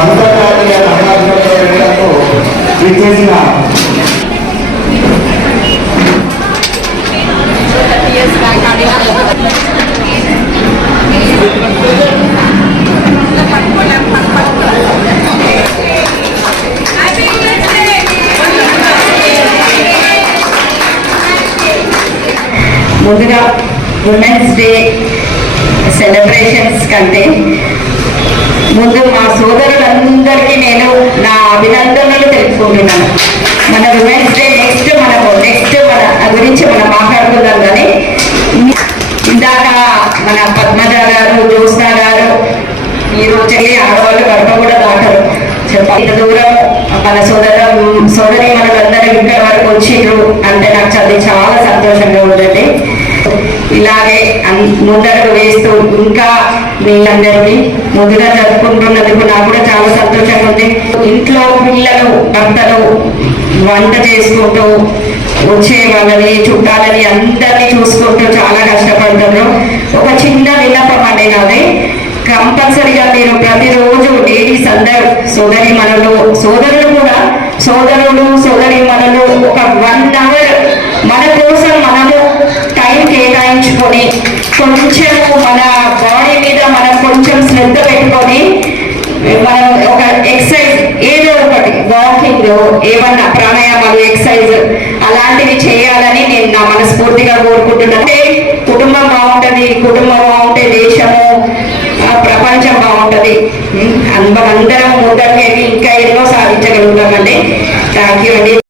అంతర్జాతీయ సమాజంలో విచ్చేసిన ముందుగా ఉమెన్స్ డే సెలబ్రేషన్స్ కంటే ముందు మా సోదరులందరికీ నేను నా అభినందనలు తెలుపుకుంటున్నాను. మన ఉమెన్స్ డే నెక్స్ట్ మనకు నెక్స్ట్ మన గురించి మనం మాట్లాడుకుందాం కానీ ఇందాక మన పద్మజ గారు జ్యోత్స్న గారు ఈ రోజు వెళ్ళి ఆడవాళ్ళు గడప కూడా దాటరు. చెప్పాలి ఇంత దూరం మన సోదర సోదరి మనలందరూ ఇక్కడ వరకు వచ్చిండ్రు అంటే నాకు చాలా సంతోషంగా ఉందండి. ఇలాగే ముందరకు వేస్తూ ఇంకా మీ అందరినీ ముందుగా జరుపుకుంటున్నందుకు నాకు కూడా చాలా సంతోషంగా ఉంది. ఇంట్లో పిల్లలు భర్తలు వంట చేసుకుంటూ వచ్చే వాళ్ళని చుట్టాలని అందరినీ చూసుకుంటూ చాలా కష్టపడుతున్నారు. ఒక చిన్న విన్నపం అండి నాది. కంపల్సరిగా మీరు ప్రతిరోజు లేడీస్ అందరూ సోదరి మనలు సోదరులు కూడా సోదరులు సోదరి మనలు ఒక వన్ అవర్ మన కోసం మనము పెట్టుకొని కొంచెము మన బాడీ మీద మనం కొంచెం శ్రద్ధ పెట్టుకొని మనం ఒక ఎక్సర్సైజ్ ఏదో ఒకటి వాకింగ్ ఏమన్నా ప్రాణాయామాలు ఎక్సర్సైజ్ అలాంటివి చేయాలని నేను నా మనస్ఫూర్తిగా కోరుకుంటున్నాను. కుటుంబం బాగుంటుంది కుటుంబం బాగుంటే దేశము ప్రపంచం బాగుంటుంది. ఉం, అందరం ముందరికి ఇంకా ఎన్నో సాధించగలుగుతామండి. థ్యాంక్ యూ అండి.